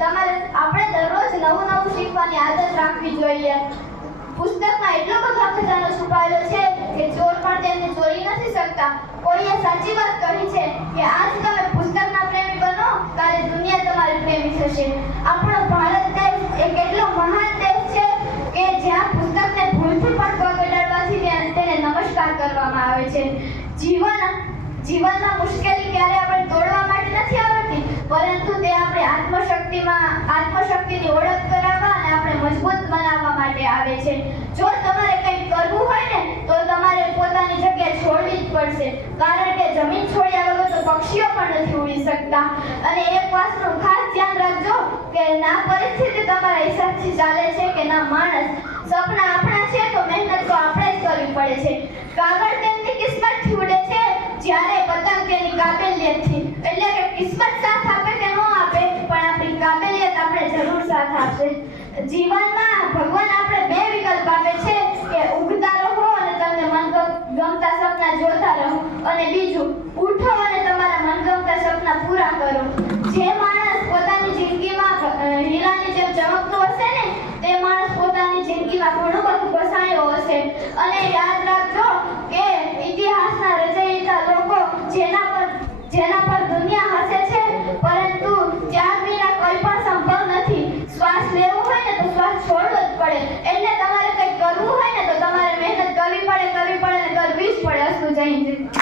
તમારે આપણે દરરોજ નવું નવું શીખવાની આદત રાખવી જોઈએ. પુસ્તકમાં એટલો બધો ખજાનો છુપાયેલો છે કે ચોર પણ તેને ચોરી નથી શકતા. કોઈએ સાચી વાત કહી છે કે આજ તમે પુસ્તકના પ્રેમી બનો, કાલે દુનિયા તમારી પ્રેમી થશે. આપણો ભારત દેશ એક એટલો મહાન દેશ છે કે જ્યાં પુસ્તકને ભૂલથી પણ પગ અડાડવાથી તેને નમસ્કાર કરવામાં આવે છે. જીવન જીવનમાં મુશ્કેલી ક્યારે આપણે તોડવા માટે નથી આવડતી પરંતુ તે આપણે આત્મશક્તિમાં, આત્મશક્તિની ઓળખ કરાવવા અને આપણે મજબૂત બનાવવા માટે આવે છે. જો તમારે કંઈક કરવું હોય ને, તો તમારે પોતાની જગ્યા છોડવી જ પડશે. કારણ કે જમીન છોડ્યા વગર તો પક્ષીઓ પણ નથી ઉડી શકતા. અને એક વાતનું ખાસ ધ્યાન રાખજો કે ના પરિસ્થિતિ તમારા હિસાબથી ચાલે છે કે ના માણસ. સપના આપણા છે તો મહેનત તો આપણે જ કરવી પડે છે. કાગળ તેમની કિસ્મતથી ઉડે છે જ્યારે પતંગ તેની કાબેલિયતથી. એટલે કે કિસ્મત સાથ આપે કે ન આપે પણ આપણી કાબેલિયત આપણે જરૂર સાથ આપશે. જીવનમાં ભગવાન આપણે બે વિકલ્પ આપે છે, કે ઉગતા રહો અને તમને મનગમતા સપના જોતા રહો. અને બીજું, ઉઠો અને તમારા મનગમતા સપના પૂરા કરો. જે માણસ પોતાની જિંદગીમાં હીરાની જેમ ચમકતો હશે ને, તે માણસ પોતાની જિંદગીમાં ઘણું બધું ઘસાયો હશે. અને યાદ Thank.